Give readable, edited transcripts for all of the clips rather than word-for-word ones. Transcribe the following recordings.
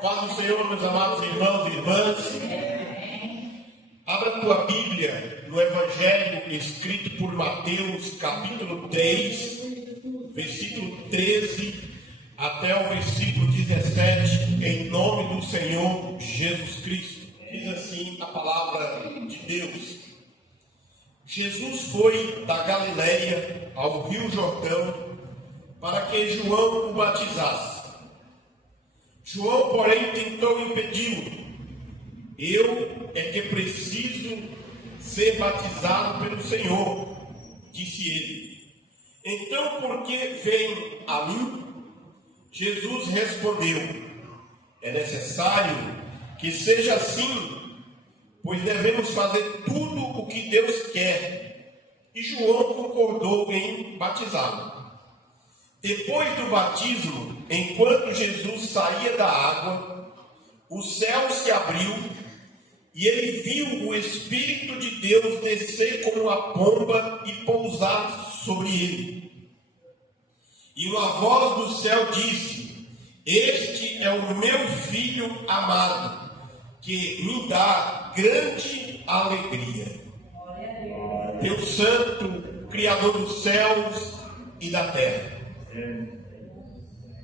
Paz do Senhor, meus amados irmãos e irmãs. Abra a tua Bíblia no Evangelho escrito por Mateus, capítulo 3, versículo 13 até o versículo 17, em nome do Senhor Jesus Cristo. Diz assim a palavra de Deus. Jesus foi da Galileia ao Rio Jordão para que João o batizasse. João, porém, tentou impedi-lo. Eu é que preciso ser batizado pelo Senhor, disse ele. Então, por que vem a mim? Jesus respondeu: é necessário que seja assim, pois devemos fazer tudo o que Deus quer. E João concordou em batizá-lo. Depois do batismo, enquanto Jesus saía da água, o céu se abriu e ele viu o Espírito de Deus descer como uma pomba e pousar sobre ele. E uma voz do céu disse: este é o meu filho amado, que me dá grande alegria. Deus Santo, Criador dos céus e da terra.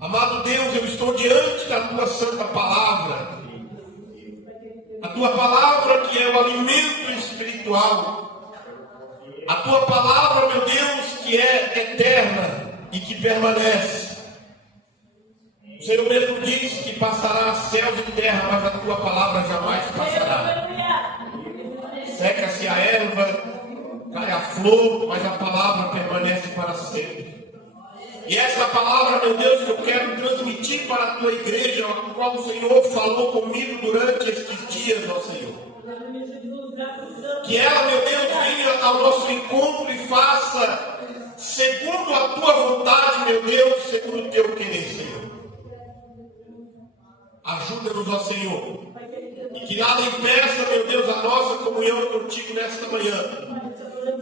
Amado Deus, eu estou diante da tua santa palavra, a tua palavra que é o alimento espiritual, a tua palavra, meu Deus, que é eterna e que permanece. O Senhor mesmo disse que passará céus e terra, mas a tua palavra jamais passará. Seca-se a erva, cai a flor, mas a palavra permanece para sempre. E essa palavra, meu Deus, que eu quero transmitir para a tua igreja, a qual o Senhor falou comigo durante estes dias, ó Senhor. Que ela, meu Deus, venha ao nosso encontro e faça segundo a tua vontade, meu Deus, segundo o teu querer, Senhor. Ajuda-nos, ó Senhor. E que nada impeça, meu Deus, a nossa comunhão contigo nesta manhã.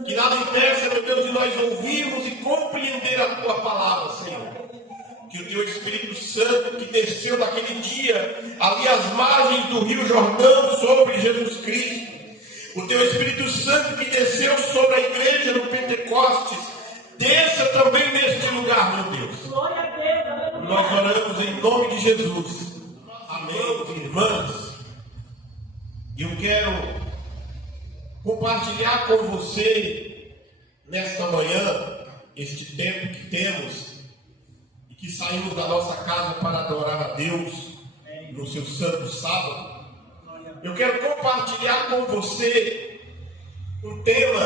Que nada impeça, meu Deus, de nós ouvirmos e compreender a tua palavra, Senhor. Que o teu Espírito Santo, que desceu naquele dia, ali às margens do Rio Jordão, sobre Jesus Cristo, o teu Espírito Santo que desceu sobre a igreja no Pentecostes, desça também neste lugar, meu Deus. Nós oramos em nome de Jesus. Amém, irmãs. E eu quero compartilhar com você nesta manhã este tempo que temos e que saímos da nossa casa para adorar a Deus no seu santo sábado. Eu quero compartilhar com você um tema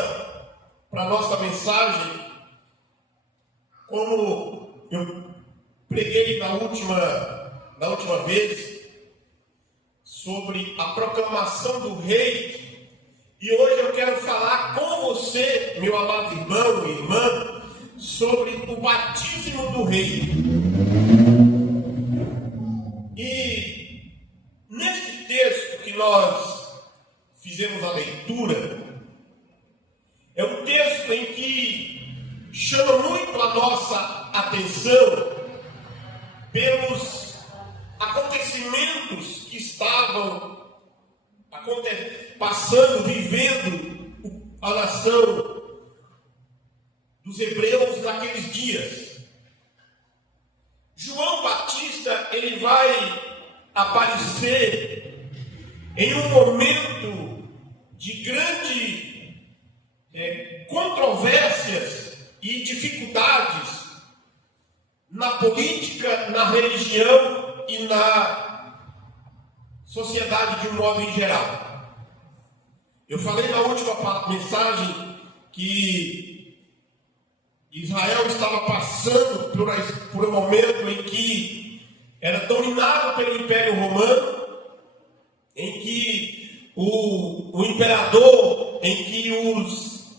para a nossa mensagem, como eu preguei na última vez, sobre a proclamação do rei. E hoje eu quero falar com você, meu amado irmão e irmã, sobre o batismo do rei. E neste texto que nós fizemos a leitura, é um texto em que chama muito a nossa atenção pelos acontecimentos que estavam passando, vivendo a nação dos hebreus naqueles dias. João Batista, ele vai aparecer em um momento de grande controvérsias e dificuldades na política, na religião e na sociedade de um modo em geral. Eu falei na última mensagem que Israel estava passando por um momento em que era dominado pelo Império Romano, em que o imperador, em que os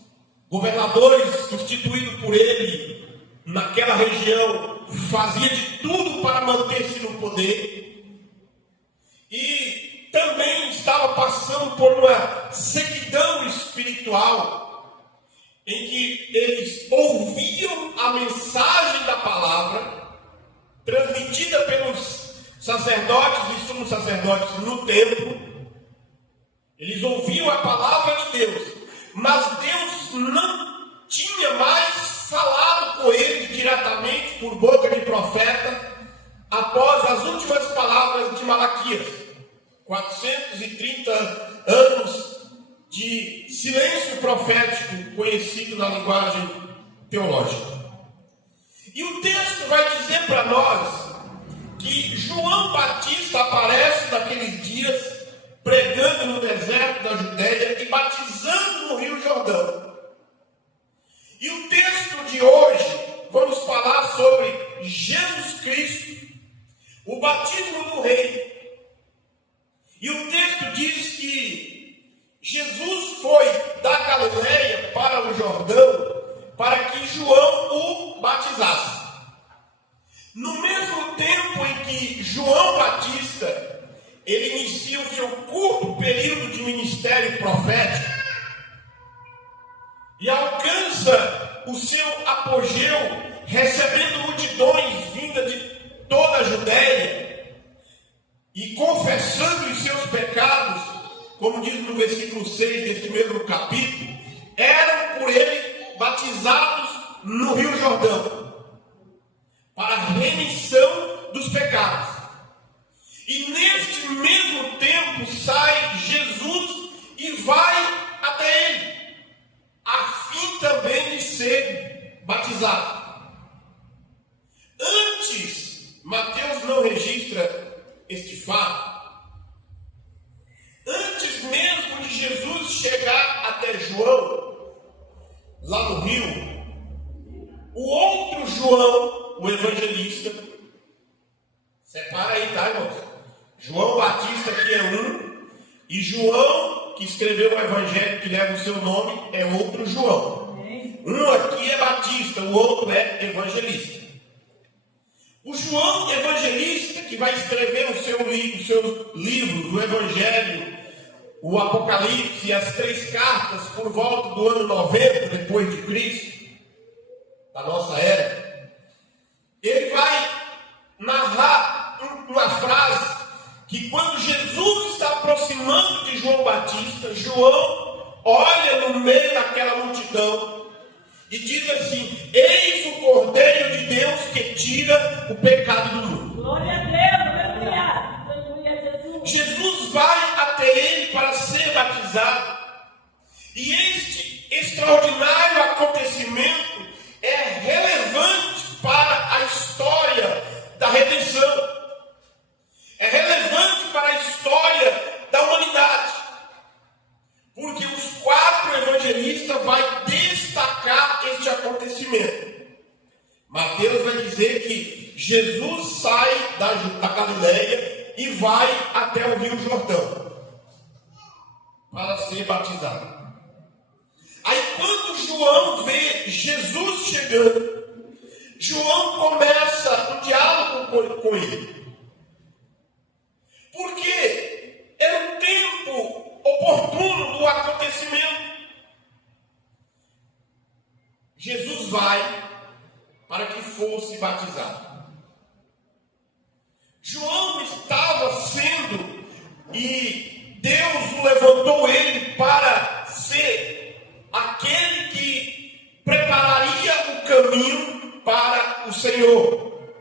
governadores instituídos por ele naquela região fazia de tudo para manter-se no poder. E também estava passando por uma sequidão espiritual, em que eles ouviam a mensagem da palavra transmitida pelos sacerdotes e sumos sacerdotes no templo, eles ouviam a palavra de Deus, mas Deus não tinha mais falado com eles diretamente por boca de profeta após as últimas palavras de Malaquias. 430 anos de silêncio profético conhecido na linguagem teológica. E o texto vai dizer para nós que João Batista aparece naqueles dias pregando no deserto da Judéia e batizando no Rio Jordão. E o texto de hoje, vamos falar sobre Jesus Cristo, o batismo do Rei. E o texto diz que Jesus foi da Galileia para o Jordão para que João o batizasse. No mesmo tempo em que João Batista, ele inicia o seu curto período de ministério profético e alcança o seu apogeu, recebendo multidões vindas de toda a Judéia e confessando os seus pecados, como diz no versículo 6 deste mesmo capítulo, eram por ele batizados no Rio Jordão, para a remissão dos pecados. E neste mesmo tempo sai Jesus e vai até ele, a fim também de ser batizado. Antes, Mateus não registra este fato. Antes mesmo de Jesus chegar até João, lá no rio, o outro João, o evangelista, separa aí, tá, irmãos? João Batista, que é um, e João, que escreveu o evangelho que leva o seu nome, é outro João. Um aqui é Batista, o outro é evangelista. O João evangelista, que vai escrever os seus livros, o Evangelho, o Apocalipse e as 3 cartas por volta do ano 90 depois de Cristo, da nossa era, ele vai narrar uma frase que quando Jesus está aproximando de João Batista, João olha no meio daquela multidão e diz assim: eis o Cordeiro de Deus que tira o pecado do mundo. Glória a Deus, aleluia, Jesus. Jesus vai até ele para ser batizado. E este extraordinário acontecimento é relevante para a história da redenção. É relevante para a história da humanidade. Porque os 4 evangelistas vão destacar este acontecimento. Mateus vai dizer que Jesus sai da Galileia e vai até o Rio Jordão para ser batizado. Aí quando João vê Jesus chegando, João começa um diálogo com ele. Porque era um tempo oportuno do acontecimento. Jesus vai para que fosse batizado. João estava sendo, e Deus o levantou ele para ser aquele que prepararia o caminho para o Senhor.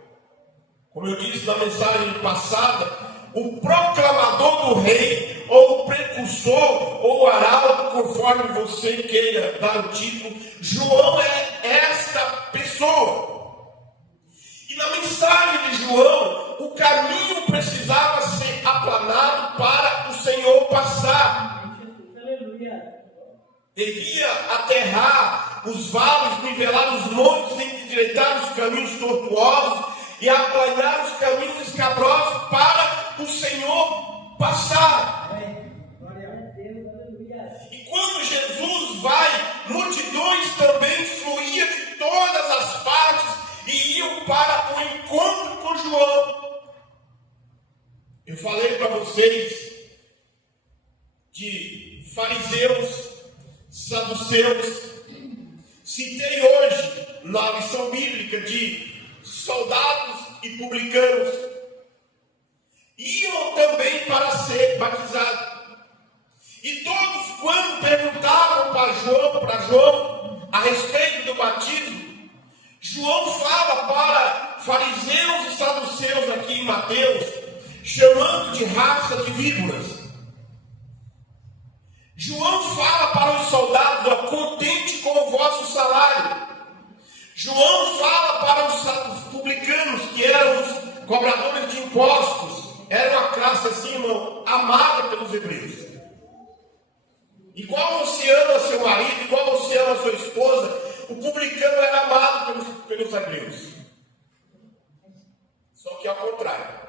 Como eu disse na mensagem passada, o proclamador do rei, ou o precursor, ou o arauto, conforme você queira dar o título, João é esta pessoa. E na mensagem de João, o caminho precisava ser aplanado para o Senhor passar. Devia aterrar os vales, nivelar os montes, endireitar os caminhos tortuosos e aplanar os caminhos escabrosos para o Senhor passar. E quando Jesus vai, multidões também fluíam de todas as partes e iam para o encontro com João. Eu falei para vocês de fariseus, saduceus. Citei hoje na lição bíblica de soldados e publicanos. iam também para ser batizados. E todos, quando perguntavam para João a respeito do batismo, João fala para fariseus e saduceus aqui em Mateus, chamando de raça de víboras. João fala para os soldados: contente com o vosso salário. João fala para os publicanos, que eram os cobradores de impostos, era uma classe assim, irmão, amada pelos hebreus. Igual você ama seu marido, igual você ama sua esposa, o publicano era amado pelos hebreus. Só que ao contrário.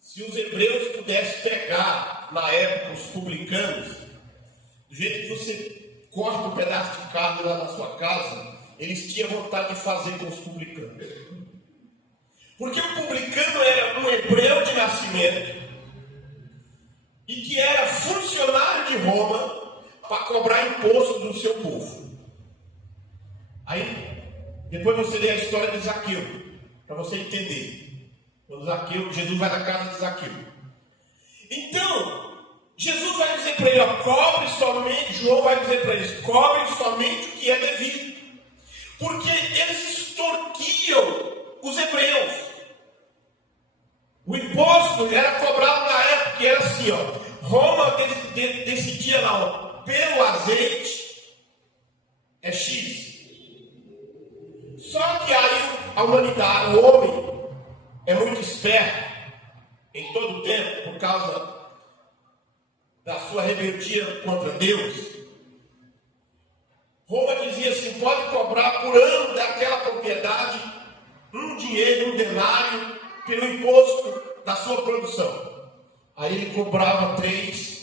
Se os hebreus pudessem pegar, na época, os publicanos, do jeito que você corta um pedaço de carne lá na sua casa, eles tinham vontade de fazer com os publicanos. Porque o publicano era um hebreu de nascimento e que era funcionário de Roma para cobrar imposto do seu povo. Aí, depois você lê a história de Zaqueu, para você entender. Quando Jesus vai na casa de Zaqueu. Então, Jesus vai dizer para ele, cobre somente, João vai dizer para eles, cobrem somente o que é devido. Porque eles extorquiam os hebreus. O imposto era cobrado na época, que era assim, Roma decidia lá, pelo azeite é X. Só que aí a humanidade, o homem, é muito esperto em todo o tempo, por causa da sua rebeldia contra Deus. Roma dizia assim, pode cobrar por ano daquela propriedade um dinheiro, um denário, pelo imposto da sua produção. Aí ele cobrava 3,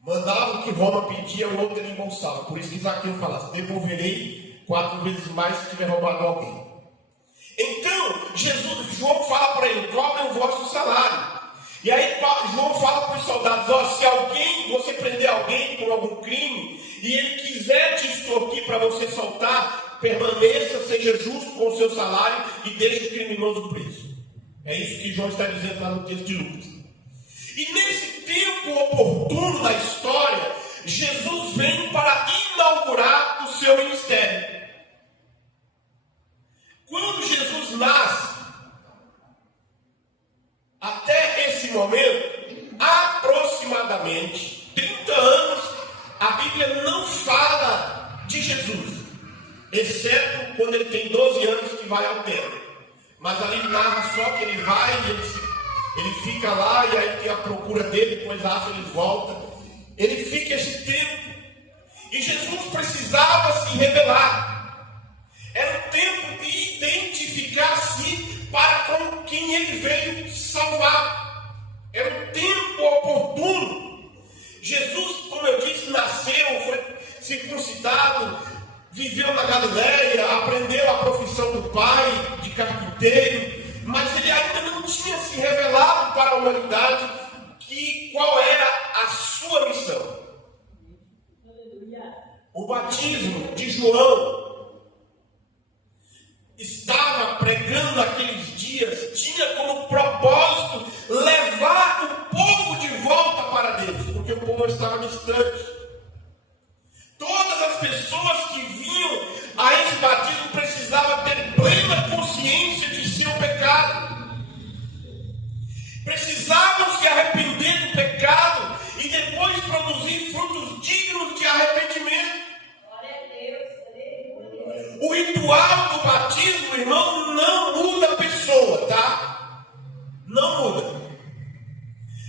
mandava o que Roma pedia, o outro ele embolsava. Por isso que Zaqueu fala, devolverei 4 vezes mais se tiver roubado alguém. Então, João fala para ele, cobrem o vosso salário. E aí João fala para os soldados, se você prender alguém por algum crime, e ele quiser te extorquir para você soltar, permaneça, seja justo com o seu salário e deixe o criminoso preso. É isso que João está dizendo lá no texto de Lucas. E nesse tempo oportuno da história, Jesus vem para inaugurar o seu ministério. Quando Jesus nasce, até esse momento, aproximadamente 30 anos, a Bíblia não fala de Jesus, exceto quando ele tem 12 anos que vai ao templo. Mas ali narra só que ele vai, ele fica lá e aí tem a procura dele, depois acha, ele volta. Ele fica esse tempo. E Jesus precisava se revelar. Era o tempo de identificar-se para com quem ele veio salvar. Era um tempo oportuno. Jesus, como eu disse, nasceu, foi circuncidado, viveu na Galileia, aprendeu a profissão do pai, de carpinteiro, mas ele ainda não tinha se revelado para a humanidade qual era a sua missão. O batismo de João estava pregando naqueles dias, tinha como propósito levar o povo de volta para Deus, porque o povo estava distante. Todas as pessoas que vinham a esse batismo precisavam ter plena consciência de seu pecado. Precisavam se arrepender do pecado e depois produzir frutos dignos de arrependimento. O ritual do batismo, irmão, não muda a pessoa, tá? Não muda.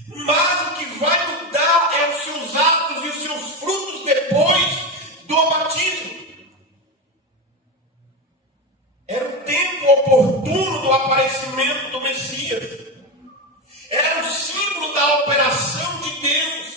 Mas o que vai mudar é os seus atos e os seus frutos depois do batismo. Era o tempo oportuno do aparecimento do Messias. Era o símbolo da operação de Deus.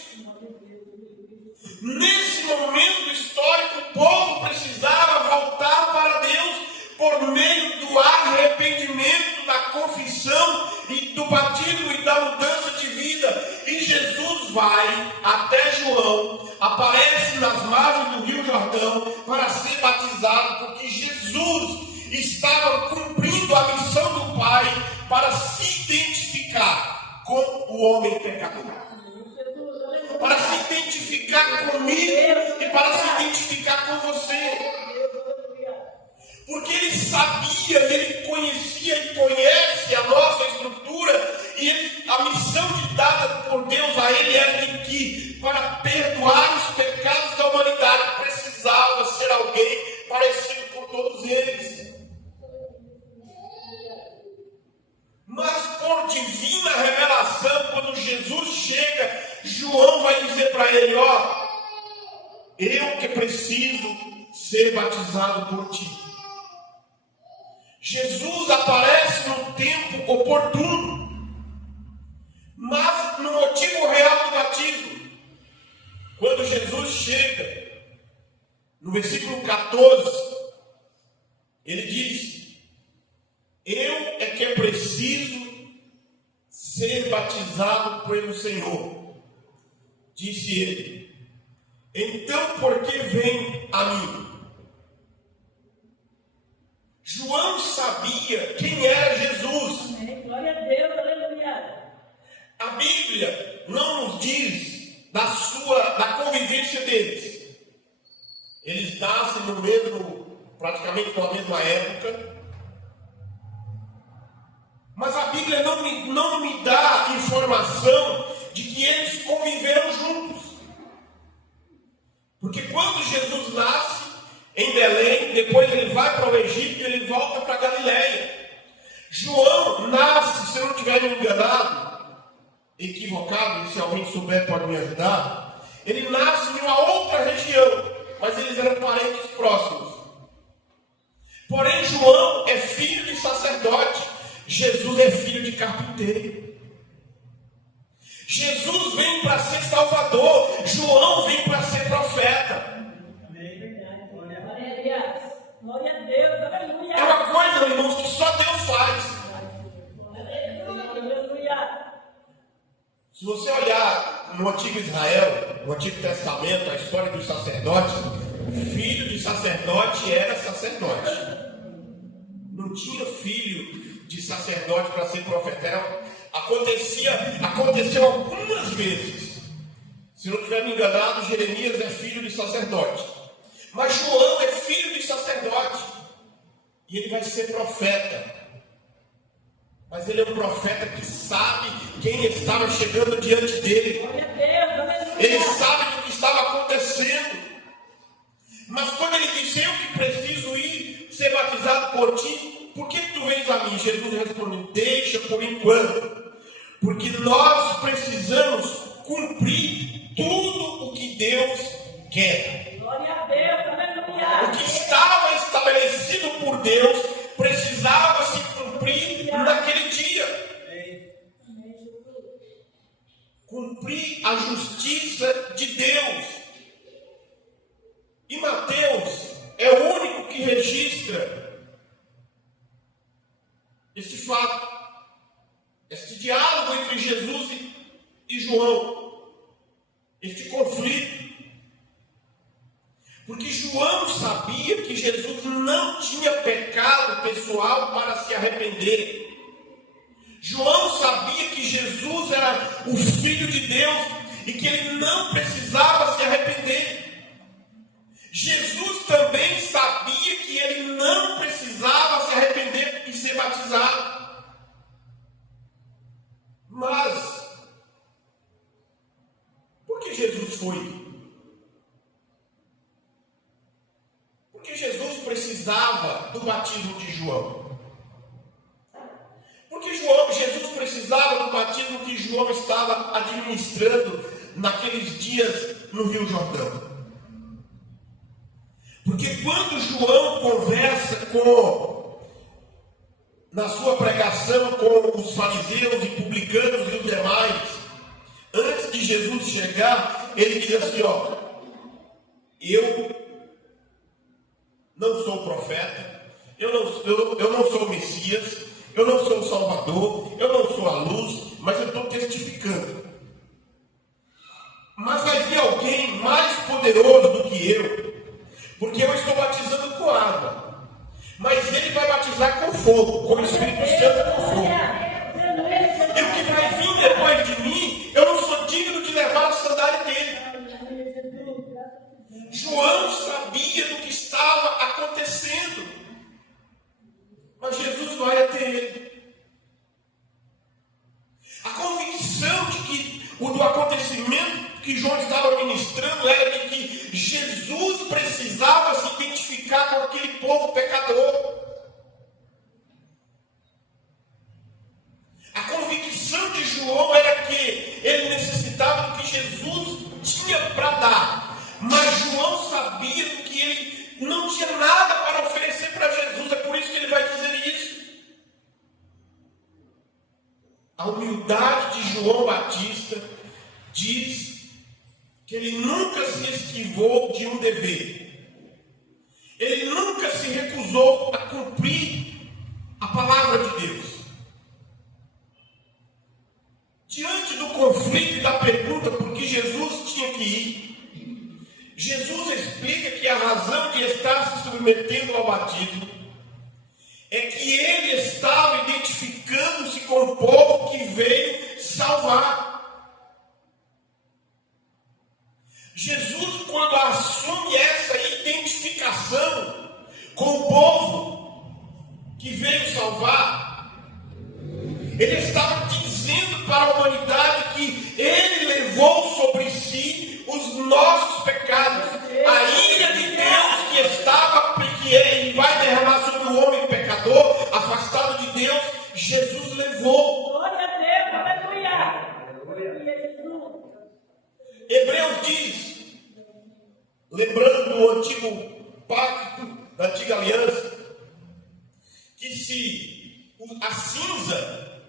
Nesse momento histórico, o povo precisava voltar para Deus por meio do arrependimento, da confissão e do batismo e da mudança de vida. E Jesus vai até João, aparece nas margens do Rio Jordão para ser batizado, porque Jesus estava cumprindo a missão do Pai para se identificar identificar com o homem pecador. Para se identificar comigo e para se identificar com você. Porque ele sabia, ele conhecia e conhece a nossa estrutura, e a missão dada por Deus a ele era de que, para perdoar os pecados da humanidade, precisava ser alguém parecido com todos eles. Mas por divina revelação, quando Jesus chega, João vai dizer para ele: ó, eu que preciso ser batizado por ti. Jesus aparece no tempo oportuno, mas no motivo real do batismo. Quando Jesus chega, no versículo 14, ele diz: eu é que é preciso ser batizado pelo Senhor. Disse ele: então por que vem a mim? João sabia quem era Jesus. Glória a Deus, aleluia. A Bíblia não nos diz da convivência deles. Eles nascem praticamente na mesma época. Mas a Bíblia não me dá informação de que eles conviveram juntos. Porque quando Jesus nasce em Belém, depois ele vai para o Egito e ele volta para Galiléia. João nasce, se eu não estiver equivocado, se alguém souber pode me ajudar, ele nasce em uma outra região, mas eles eram parentes próximos. Porém, João é filho de sacerdote, Jesus é filho de carpinteiro. Jesus vem para ser salvador, João vem para ser profeta. Glória a Deus, aleluia. É uma coisa, irmãos, que só Deus faz. Aleluia. Se você olhar no Antigo Israel, no Antigo Testamento, a história dos sacerdotes, filho de sacerdote era sacerdote. Não tinha filho de sacerdote para ser profeta. Aconteceu algumas vezes. Se não estiver me enganado, Jeremias é filho de sacerdote. Mas João é filho de sacerdote. E ele vai ser profeta. Mas ele é um profeta que sabe quem estava chegando diante dele. Ele sabe do que estava acontecendo. Mas quando ele disse: eu que preciso ir ser batizado por ti, por que tu vens a mim? Jesus respondeu: deixa por enquanto. Porque nós precisamos cumprir tudo o que Deus quer. Glória a Deus, aleluia. O que estava estabelecido por Deus precisava se cumprir naquele dia. Cumprir a justiça de Deus. E Mateus é o único que registra este fato, este diálogo entre Jesus e João, este conflito. Porque João sabia que Jesus não tinha pecado pessoal para se arrepender. João sabia que Jesus era o Filho de Deus e que ele não precisava se arrepender. Jesus também sabia que ele não precisava se arrepender e ser batizado. Mas, por que Jesus foi? Porque Jesus precisava do batismo de João. Porque Jesus precisava do batismo que João estava administrando naqueles dias no Rio Jordão. Porque quando João conversa na sua pregação com os fariseus e publicanos e os demais, antes de Jesus chegar, ele diz assim: ó, eu não sou profeta, eu não sou o Messias, eu não sou o Salvador, eu não sou a luz, mas eu estou testificando. Mas vai vir alguém mais poderoso do que eu, porque eu estou batizando com água, mas ele vai batizar com fogo, com o Espírito Santo com fogo. E o que o do acontecimento que João estava ministrando era de que Jesus precisava se identificar com aquele povo pecador. A convicção de João era que ele necessitava do que Jesus tinha para dar. Mas João sabia que ele não tinha nada para oferecer para Jesus. É por isso que ele vai dizer isso. A humildade de João Batista diz que ele nunca se esquivou de um dever. Ele nunca se recusou a cumprir a palavra de Deus. Diante do conflito e da pergunta por que Jesus tinha que ir, Jesus explica que a razão de estar se submetendo ao batismo é que ele estava identificando-se com o povo que veio salvar. Jesus, quando assume essa identificação com o povo que veio salvar, ele estava dizendo para a humanidade que ele levou sobre si os nossos pecados. A ira de Deus que estava, que ele vai derramar sobre o homem pecador, afastado de Deus, Jesus levou. Glória a Deus, aleluia. Aleluia, Jesus. Hebreus diz, lembrando do antigo pacto, da antiga aliança, que se a cinza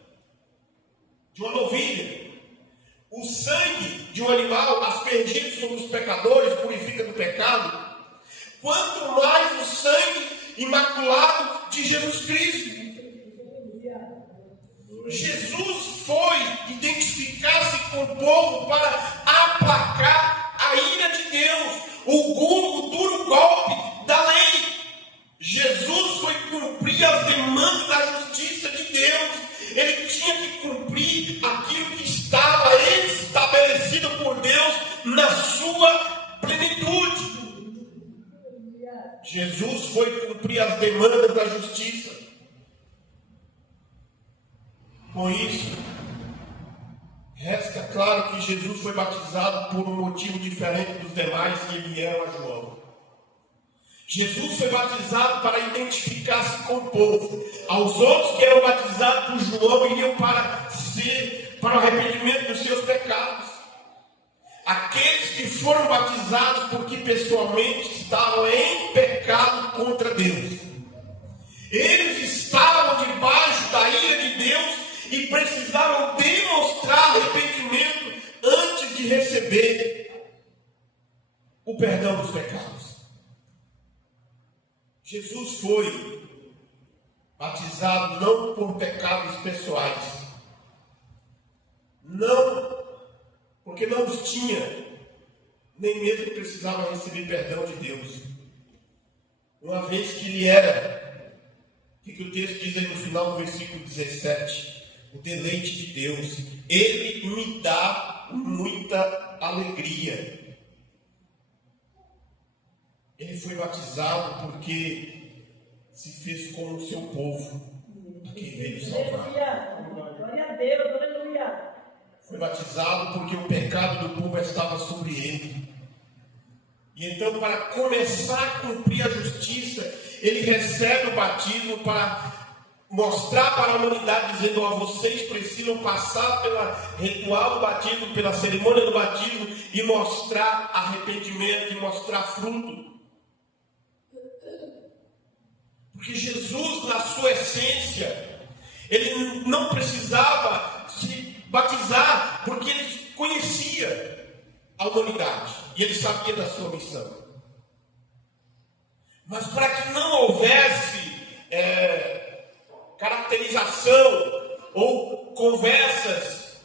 de uma novilha, o sangue de um animal aspergido sobre os pecadores purifica do pecado, quanto mais o sangue imaculado de Jesus Cristo. Jesus foi identificar-se com o povo para aplacar a ira de Deus, o duro golpe da lei. Jesus foi cumprir as demandas da justiça de Deus. Ele tinha que cumprir aquilo que estava estabelecido por Deus na sua plenitude. Jesus foi cumprir as demandas da justiça. Com isso, resta claro que Jesus foi batizado por um motivo diferente dos demais que vieram a João. Jesus foi batizado para identificar-se com o povo. Aos outros que eram batizados por João iriam para o arrependimento dos seus pecados. Aqueles que foram batizados porque pessoalmente estavam em pecado contra Deus. Eles estavam debaixo da ira de Deus e precisavam demonstrar arrependimento antes de receber o perdão dos pecados. Jesus foi batizado não por pecados pessoais, não porque não os tinha, nem mesmo precisava receber perdão de Deus, uma vez que ele era, o que o texto diz aí no final do versículo 17, o deleite de Deus. Ele me dá muita alegria. Ele foi batizado porque se fez como o seu povo, a quem veio salvar. Glória a Deus, aleluia. Foi batizado porque o pecado do povo estava sobre ele. E então, para começar a cumprir a justiça, ele recebe o batismo para mostrar para a humanidade, dizendo: vocês precisam passar pelo ritual do batismo, pela cerimônia do batismo, e mostrar arrependimento, e mostrar fruto. Porque Jesus, na sua essência, ele não precisava se batizar, porque ele conhecia a humanidade e ele sabia da sua missão. Mas para que não houvesse caracterização ou conversas,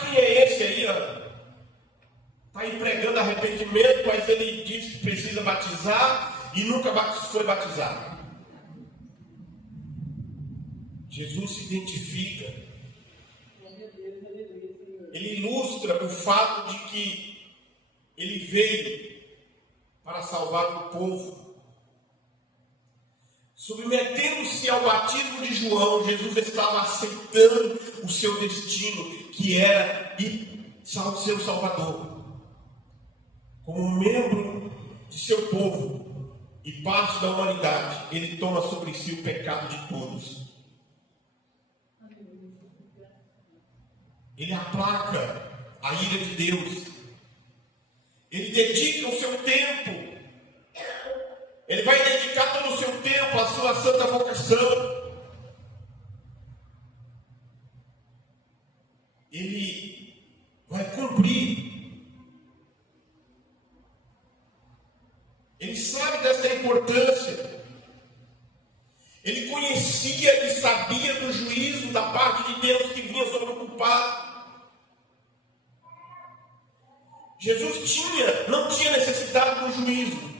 quem é esse aí, está aí pregando arrependimento, mas ele diz que precisa batizar e nunca foi batizado. Jesus se identifica. Ele ilustra o fato de que ele veio para salvar o povo. Submetendo-se ao batismo de João, Jesus estava aceitando o seu destino, que era ir seu Salvador, como membro de seu povo e parte da humanidade, ele toma sobre si o pecado de todos. Ele aplaca a ira de Deus. Ele dedica o seu tempo. Ele vai dedicar todo o seu tempo à sua santa vocação. Ele vai cumprir. Ele sabe dessa importância. Ele conhecia e sabia do juízo da parte de Deus que vinha sobre o culpado. Jesus não tinha necessidade do juízo.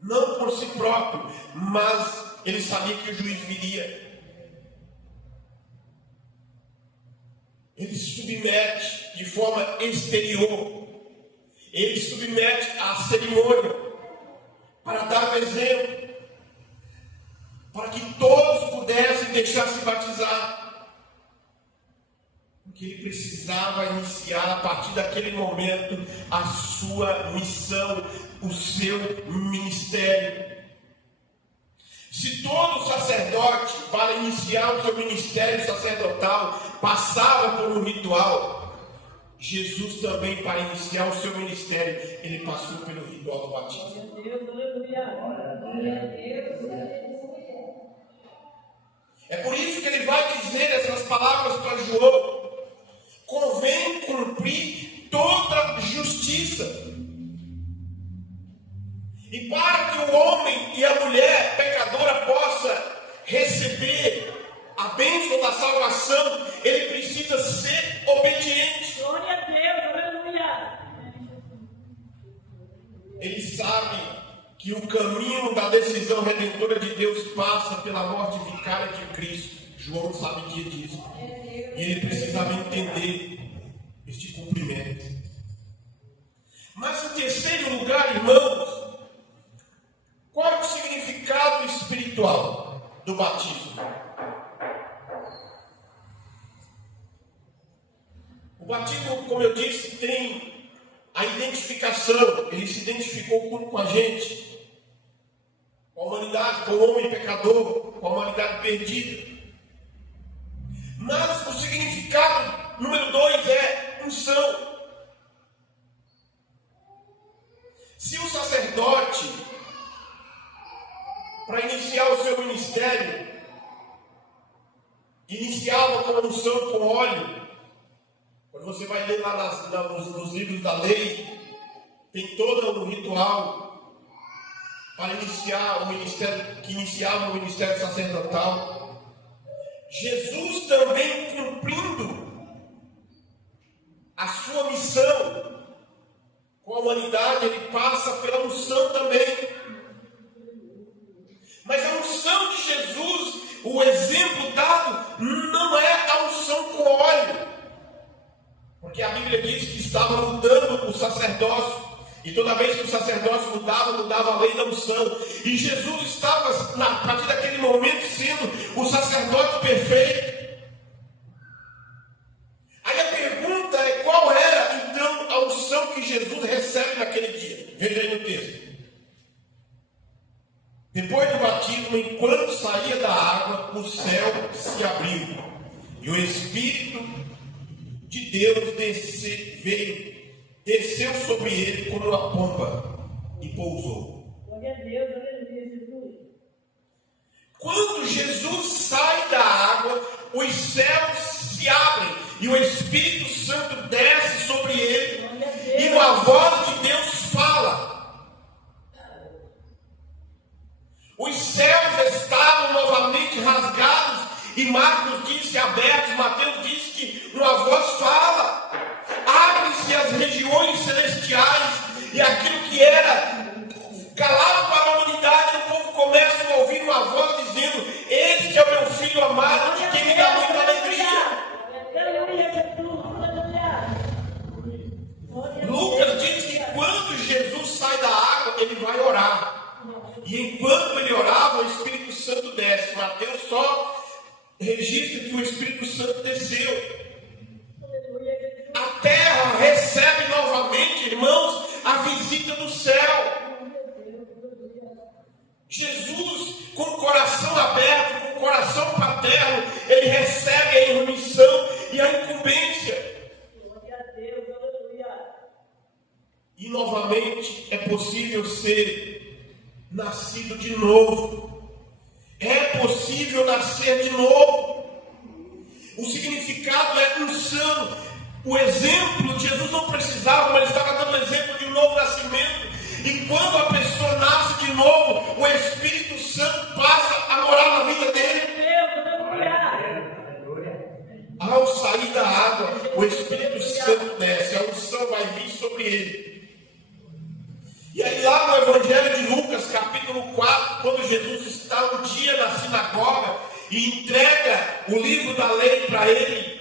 Não por si próprio, mas ele sabia que o juízo viria. Ele se submete de forma exterior. Ele se submete à cerimônia para dar o exemplo, para que todos pudessem deixar se batizar. Porque ele precisava iniciar a partir daquele momento a sua missão, o seu ministério. Se todo sacerdote, para iniciar o seu ministério sacerdotal, passava por um ritual, Jesus também, para iniciar o seu ministério, ele passou pelo ritual do batismo. É por isso que ele vai dizer essas palavras para João: convém cumprir toda justiça. E para que o homem e a mulher pecadora possa receber a bênção da salvação, ele precisa ser obediente. Glória a Deus, aleluia. Ele sabe que o caminho da decisão redentora de Deus passa pela morte vicária de Cristo. João sabia disso. E ele precisava entender este cumprimento. Mas em terceiro lugar, irmãos, qual é o significado espiritual do batismo? O batismo, como eu disse, tem a identificação. Ele se identificou com a gente, com a humanidade, com o homem pecador, com a humanidade perdida. Mas o significado número 2 é unção. Se o sacerdote, para iniciar o seu ministério, iniciava com a unção com óleo, quando você vai ler lá nos livros da lei, tem todo um ritual para iniciar o ministério, que iniciava o ministério sacerdotal. Jesus também, cumprindo a sua missão com a humanidade, ele passa pela unção também. Mas a unção de Jesus, o exemplo dado, não é a unção com óleo. Porque a Bíblia diz que estava mudando o sacerdócio. E toda vez que o sacerdócio mudava a lei da unção. E Jesus estava, a partir daquele momento, sendo o sacerdote perfeito. Aí a pergunta é: qual era então a unção que Jesus recebe naquele dia? Veja aí no texto. Depois do batismo, enquanto saía da água, o céu se abriu. E o Espírito de Deus desceu sobre ele como uma pomba e pousou. Glória a Deus, aleluia, Jesus. Quando Jesus sai da água, os céus se abrem e o Espírito Santo desce sobre ele e uma voz de Deus fala. Os céus estavam novamente rasgados e Marcos disse abertos, Mateus disse que uma voz fala. Abrem-se as regiões celestiais e aquilo que era calado para a humanidade, o povo começa a ouvir uma voz dizendo: este é o meu filho amado, de quem me dá muita alegria. Aleluia, Jesus. Lucas diz que quando Jesus sai da água, ele vai orar. E enquanto ele orava, o Espírito Santo desce. Mateus só registra que o Espírito Santo desceu. A irmãos, a visita do céu. Jesus, com o coração aberto, com o coração paterno, ele recebe a missão e a incumbência. E novamente é possível ser nascido de novo. É possível nascer de novo. O significado é unção. O exemplo, Jesus não precisava, mas ele estava dando o exemplo de um novo nascimento. E quando a pessoa nasce de novo, o Espírito Santo passa a morar na vida dele. Ao sair da água, o Espírito Santo desce, a unção vai vir sobre ele. E aí lá no Evangelho de Lucas, capítulo 4, quando Jesus está um dia na sinagoga e entrega o livro da lei para ele,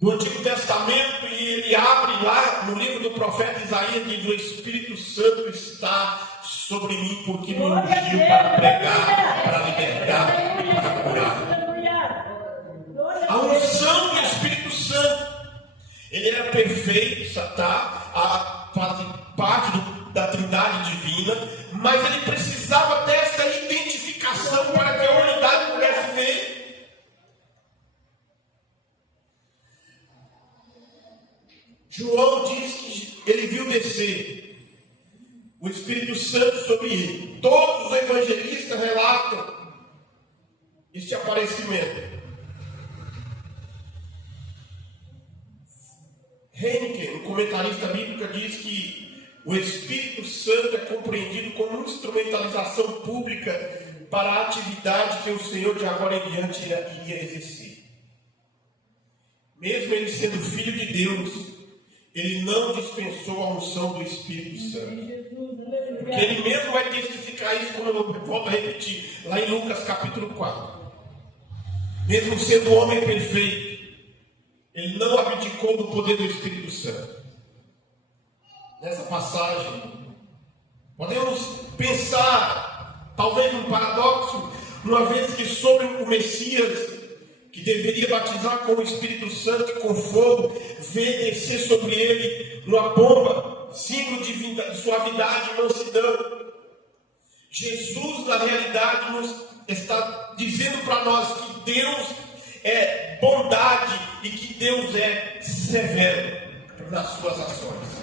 do Antigo Testamento, e ele abre lá no livro do profeta Isaías, diz: o Espírito Santo está sobre mim, porque me ungiu para pregar, para libertar e para curar. A unção do Espírito Santo, ele era perfeito, faz parte da Trindade divina, mas ele precisava dessa identificação para que a humanidade pudesse ver. João diz que ele viu descer o Espírito Santo sobre ele. Todos os evangelistas relatam este aparecimento. Heineken, um comentarista bíblico, diz que o Espírito Santo é compreendido como instrumentalização pública para a atividade que o Senhor de agora em diante iria exercer. Mesmo ele sendo filho de Deus, ele não dispensou a unção do Espírito Santo. Porque ele mesmo vai testificar isso, como eu volto a repetir, lá em Lucas capítulo 4. Mesmo sendo homem perfeito, ele não abdicou do poder do Espírito Santo. Nessa passagem, podemos pensar, talvez num paradoxo, uma vez que sobre o Messias, que deveria batizar com o Espírito Santo e com fogo, vê descer sobre ele uma pomba, símbolo de suavidade e mansidão. Jesus, na realidade, nos está dizendo para nós que Deus é bondade e que Deus é severo nas suas ações.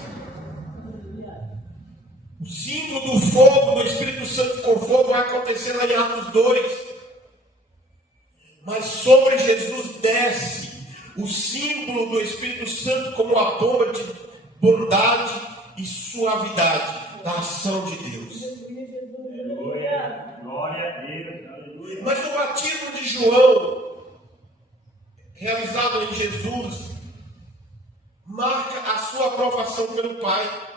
O símbolo do fogo, do Espírito Santo com fogo, vai acontecer lá em Atos 2. Mas sobre Jesus desce o símbolo do Espírito Santo como a pomba de bondade e suavidade da ação de Deus. Glória a Deus. Mas o batismo de João, realizado em Jesus, marca a sua aprovação pelo Pai.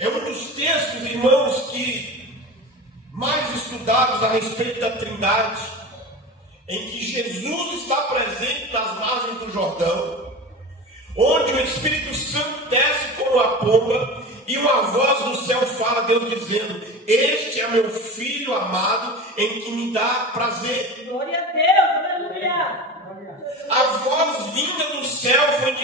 É um dos textos, irmãos, que mais estudados a respeito da Trindade, em que Jesus está presente nas margens do Jordão, onde o Espírito Santo desce como a pomba e uma voz do céu fala, Deus dizendo: este é meu filho amado, em que me dá prazer. Glória a Deus, aleluia. A voz vinda do céu foi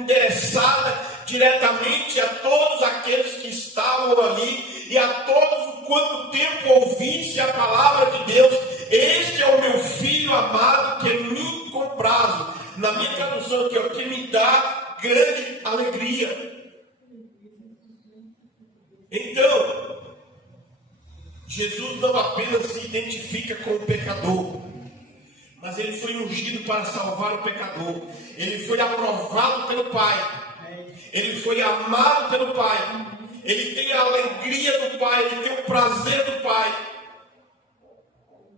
endereçada diretamente a todos aqueles que estavam ali e a todos quanto tempo ouvisse a palavra de Deus. Este é o meu filho amado, que em mim comprazo. Na minha tradução aqui, que me dá grande alegria. Então, Jesus não apenas se identifica com o pecador, mas ele foi ungido para salvar o pecador. Ele foi aprovado pelo Pai. Ele foi amado pelo Pai. Ele tem a alegria do Pai. Ele tem o prazer do Pai.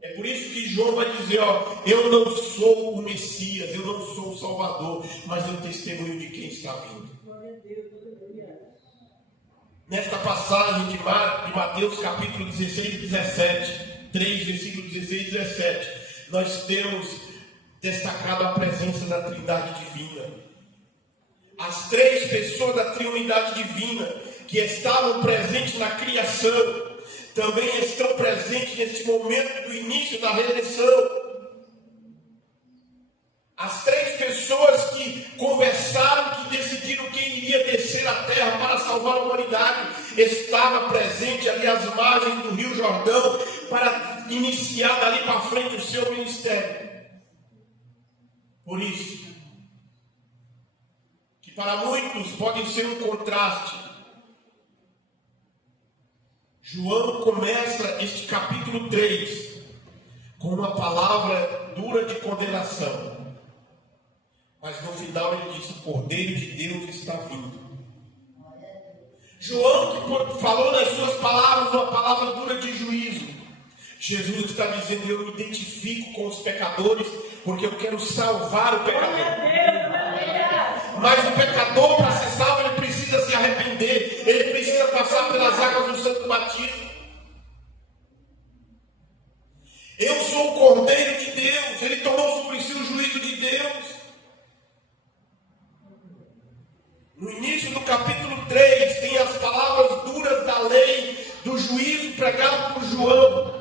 É por isso que João vai dizer: eu não sou o Messias, eu não sou o Salvador, mas eu testemunho de quem está vindo. Nesta passagem de Mateus capítulo 16 e 17, 3 versículos 16 e 17, nós temos destacado a presença da Trindade divina. As três pessoas da Trindade divina que estavam presentes na criação também estão presentes neste momento do início da redenção. As três pessoas que conversaram, que decidiram estava presente ali às margens do Rio Jordão para iniciar dali para frente o seu ministério. Por isso, que para muitos pode ser um contraste, João começa este capítulo 3 com uma palavra dura de condenação. Mas no final ele diz: o Cordeiro de Deus está vindo. João, que falou nas suas palavras uma palavra dura de juízo, Jesus está dizendo: eu me identifico com os pecadores porque eu quero salvar o pecador. Mas o pecador, para ser salvo, ele precisa se arrepender, ele precisa passar pelas águas do santo batismo. Eu sou o Cordeiro de Deus, ele tomou sobre si o juízo de Deus. No início do capítulo 3, tem as palavras duras da lei, do juízo pregado por João.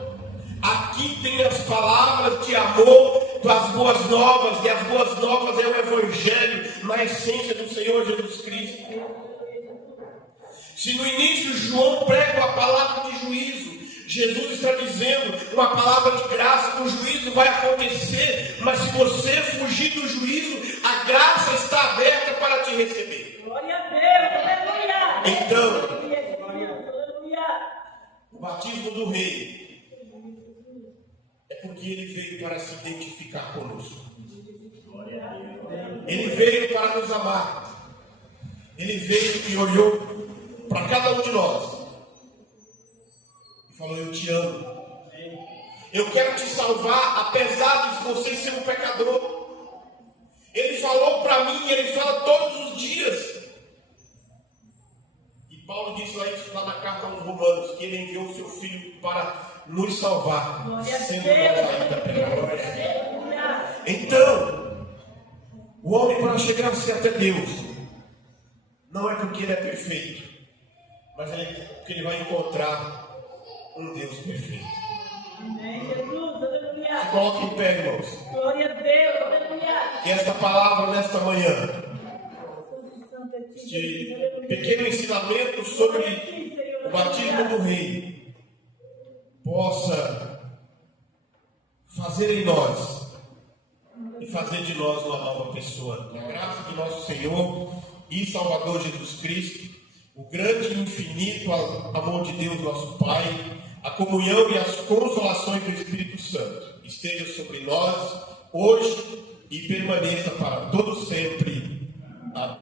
Aqui tem as palavras de amor das boas novas, e as boas novas é o Evangelho, na essência do Senhor Jesus Cristo. Se no início João prega a palavra de juízo, Jesus está dizendo uma palavra de graça, o juízo vai acontecer, mas se você fugir do juízo, a graça está aberta para te receber. Glória a Deus, aleluia. Então, o batismo do rei é porque ele veio para se identificar conosco. Ele veio para nos amar. Ele veio e olhou para cada um de nós e falou: eu te amo. Eu quero te salvar, apesar de você ser um pecador. Ele falou para mim, ele fala todos os dias. E Paulo disse lá na carta aos Romanos que ele enviou o seu filho para nos salvar, sendo nós ainda pecadores. Então, o homem, para chegar-se até Deus, não é porque ele é perfeito, mas é porque ele vai encontrar um Deus perfeito. Se coloque em pé, irmãos. Glória a Deus, aleluia. Que esta palavra nesta manhã, este pequeno ensinamento sobre o batismo do rei, possa fazer em nós e fazer de nós uma nova pessoa. Na graça de nosso Senhor e Salvador Jesus Cristo, o grande e infinito amor de Deus, nosso Pai, a comunhão e as consolações do Espírito Santo esteja sobre nós hoje e permaneça para todo sempre. Amém.